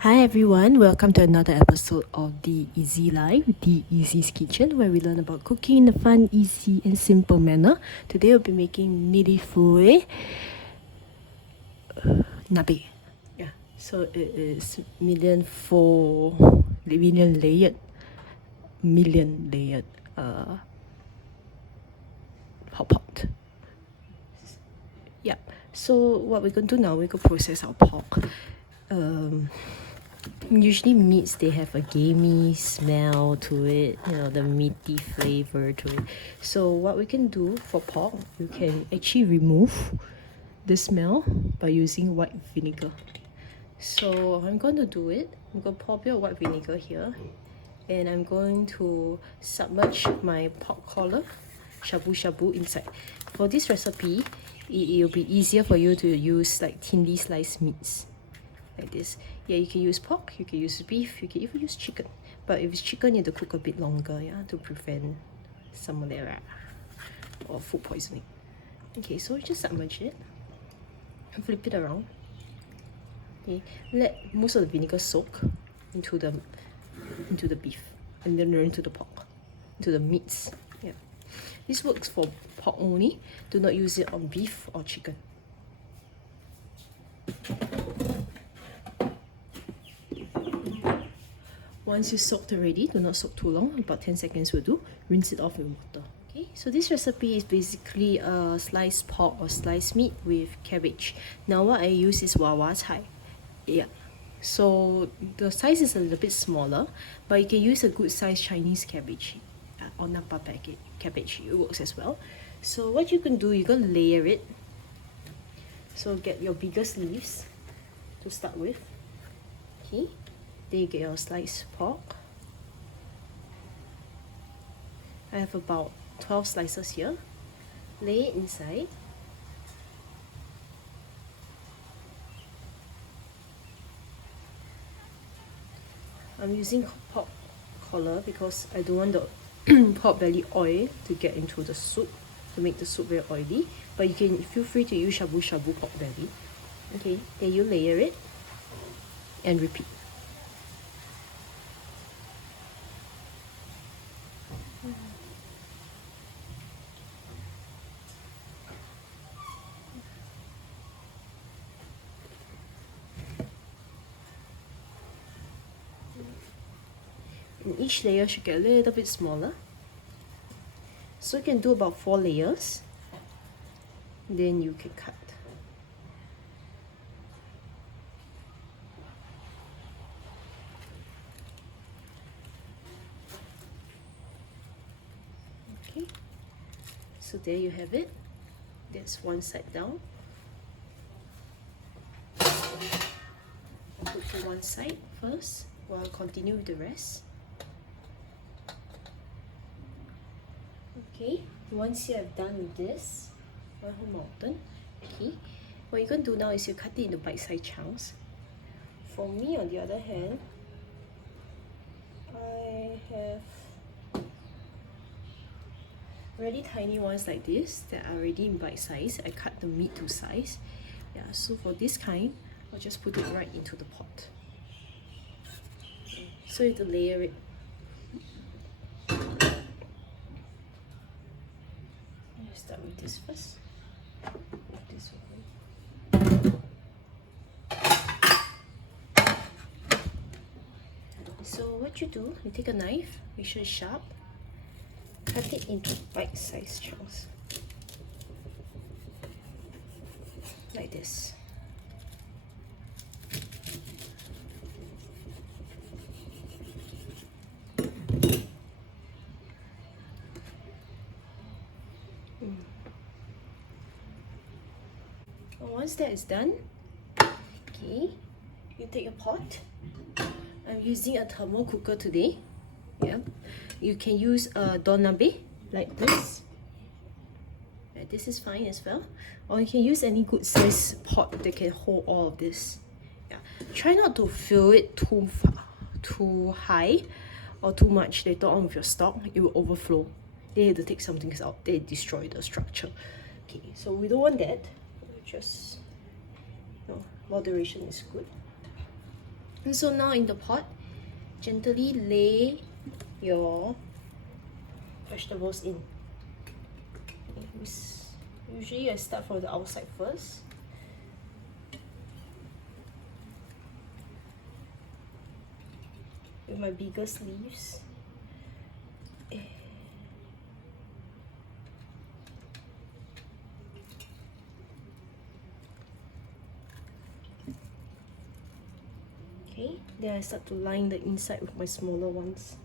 Hi everyone, welcome to another episode of The Easy Life, The Easy's Kitchen, where we learn about cooking in a fun, easy and simple manner. Today we'll be making millie fuellie nabe. Yeah, so it is million layered hot pot. Yeah, so what we're going to do now, we're going to process our pork. Usually meats, they have a gamey smell to it, the meaty flavor to it. So what we can do for pork, you can actually remove the smell by using white vinegar. So I'm going to do it. I'm going to pour a bit of white vinegar here, and I'm going to submerge my pork collar, shabu inside. For this recipe, it'll be easier for you to use like thinly sliced meats. Like this. Yeah, you can use pork, you can use beef, you can even use chicken. But if it's chicken, you have to cook a bit longer, yeah, to prevent salmonella or food poisoning. Okay, so just submerge it and flip it around. Okay, let most of the vinegar soak into the beef and then into the pork, into the meats. Yeah, this works for pork only. Do not use it on beef or chicken. Once you soaked already, do not soak too long, about 10 seconds will do. Rinse it off with water. Okay, so this recipe is basically a sliced pork or sliced meat with cabbage. Now what I use is wawa cai. Yeah, so the size is a little bit smaller, but you can use a good size Chinese cabbage or napa cabbage. It works as well. So what you can do, you're going to layer it. So get your biggest leaves to start with. Okay. Then you get your sliced pork. I have about 12 slices here. Lay it inside. I'm using pork collar because I don't want the pork belly oil to get into the soup, to make the soup very oily. But you can feel free to use shabu pork belly. Okay, then you layer it and repeat. And each layer should get a little bit smaller. So you can do about 4 layers. Then you can cut. Okay. So there you have it. That's one side down. Put to one side first while I'll continue with the rest. Okay, once you have done with this, one whole mountain, okay, what you're going to do now is you cut it into bite-sized chunks. For me, on the other hand, I have really tiny ones like this that are already in bite size. I cut the meat to size. Yeah, so for this kind, I'll just put it right into the pot. So you have to layer it. Start with this first. This one. So what you do, you take a knife, make sure it's sharp, cut it into bite-sized chunks. Like this. Once that is done, okay, you take a pot. I'm using a thermal cooker today. Yeah, you can use a nabe like this. Yeah, this is fine as well. Or you can use any good size pot that can hold all of this. Yeah, try not to fill it too high or too much later on with your stock. It will overflow. Then you have to take some things out. They destroy the structure. Okay, so we don't want that. Just moderation is good. And so now in the pot, gently lay your vegetables in. Usually I start from the outside first. With my biggest leaves. Okay, then I start to line the inside with my smaller ones.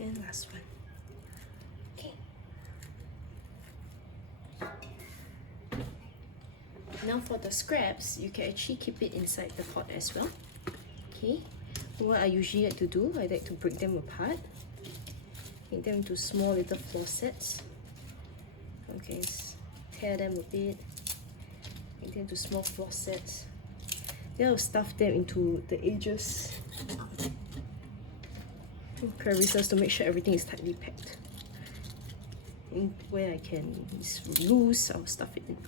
And last one. Okay. Now for the scraps, you can actually keep it inside the pot as well. Okay. What I usually like to do, I like to break them apart. Make them into small little flosets. Okay, tear them a bit. Make them into small flosets. Then I'll stuff them into the edges. Crevices to make sure everything is tightly packed. And where I can it's loose, I'll stuff it in.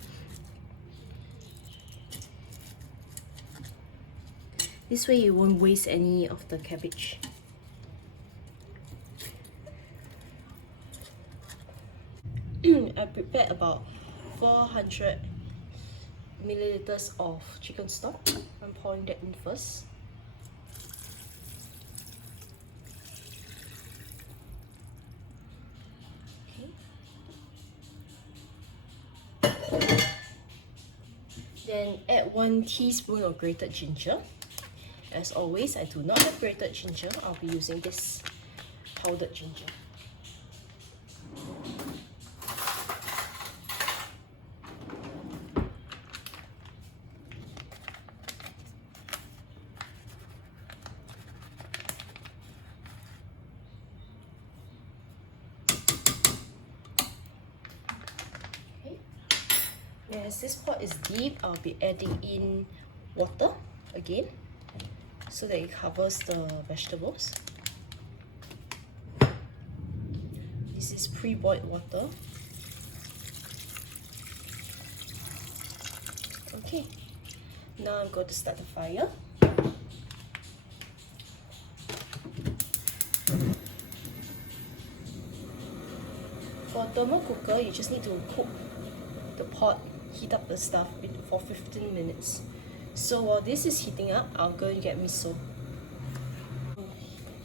This way you won't waste any of the cabbage. I prepared about 400 milliliters of chicken stock. I'm pouring that in first. Then add 1 teaspoon of grated ginger. As always, I do not have grated ginger. I'll be using this powdered ginger. As this pot is deep, I'll be adding in water again so that it covers the vegetables. This is pre-boiled water. Okay, now I'm going to start the fire. For a thermal cooker, you just need to cook the pot, heat up the stuff for 15 minutes. So while this is heating up, I'll go and get miso.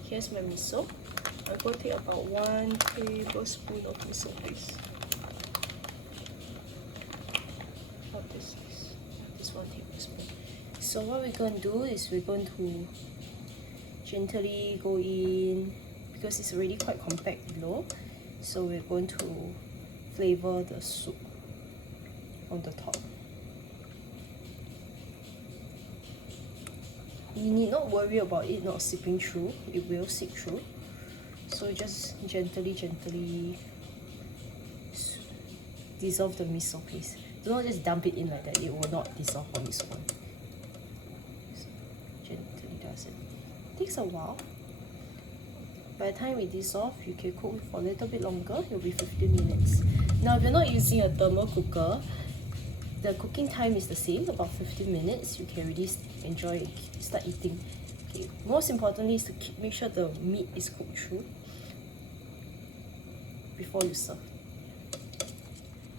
Here's my miso. I'm going to take about 1 tablespoon of miso, please. About this 1 tablespoon. So what we're going to do is we're going to gently go in, because it's already quite compact below. So we're going to flavor the soup on the top. You need not worry about it not seeping through. It will seep through. So just gently dissolve the miso, please. Do not just dump it in like that. It will not dissolve on its own. So gently does it. It takes a while. By the time it dissolves, you can cook for a little bit longer. It will be 15 minutes. Now, if you're not using a thermal cooker, the cooking time is the same, about 15 minutes. You can really enjoy it, start eating. Okay. Most importantly is to make sure the meat is cooked through before you serve.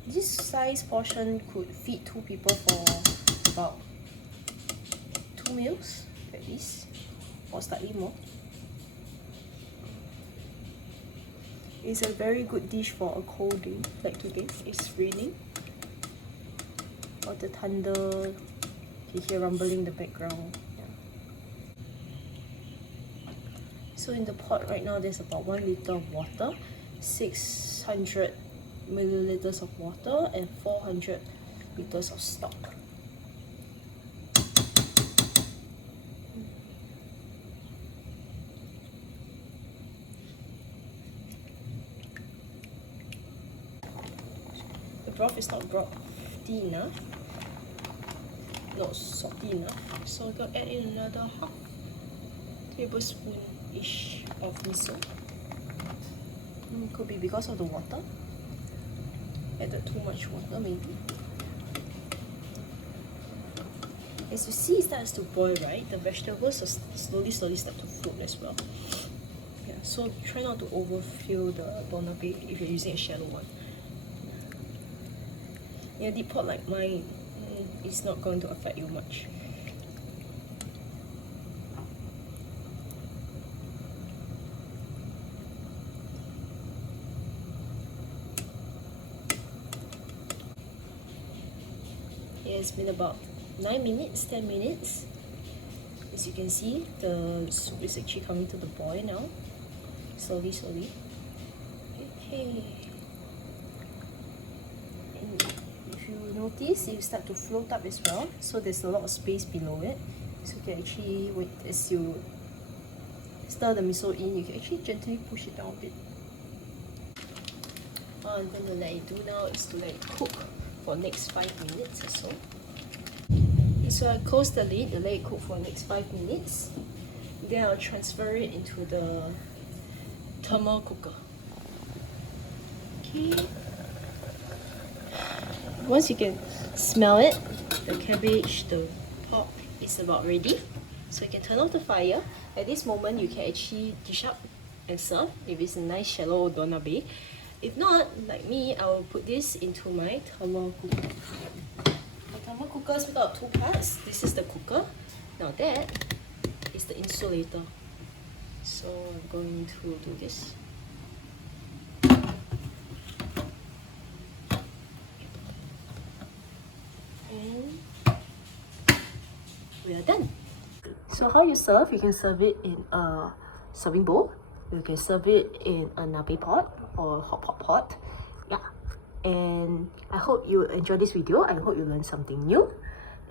This size portion could feed 2 people for about 2 meals at least, or slightly more. It's a very good dish for a cold day like today. It's raining. Or the thunder, you hear rumbling in the background. Yeah. So in the pot right now, there's about 1 liter of water, 600 milliliters of water, and 400 liters of stock. broth is not brothy enough, not salty enough. So I'm gonna add in another half tablespoon-ish of miso. Could be because of the water. Added too much water maybe. As you see, it starts to boil, right? The vegetables are slowly start to float as well. Yeah, so try not to overfill the doner nabe if you're using a shallow one. Yeah, deep pot like mine, it's not going to affect you much. Yeah, it's been about 9 minutes, 10 minutes. As you can see, the soup is actually coming to the boil now. Slowly. Okay. And if you notice, it will start to float up as well. So there's a lot of space below it. So you can actually wait as you stir the miso in, you can actually gently push it down a bit. What I'm going to let it do now is to let it cook for next 5 minutes or so. So I close the lid and let it cook for the next 5 minutes. Then I'll transfer it into the thermal cooker. Okay. Once you can smell it, the cabbage, the pork is about ready. So you can turn off the fire. At this moment, you can actually dish up and serve if it's a nice shallow doner nabe. If not, like me, I will put this into my thermal cooker. The thermal cooker is got 2 parts. This is the cooker. Now that is the insulator. So I'm going to do this. And we are done. So how you serve, you can serve it in a serving bowl. You can serve it in a nabe pot or hotpot pot. Yeah. And I hope you enjoyed this video. I hope you learned something new.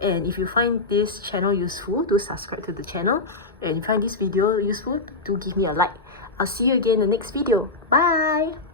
And if you find this channel useful, do subscribe to the channel. And if you find this video useful, do give me a like. I'll see you again in the next video. Bye!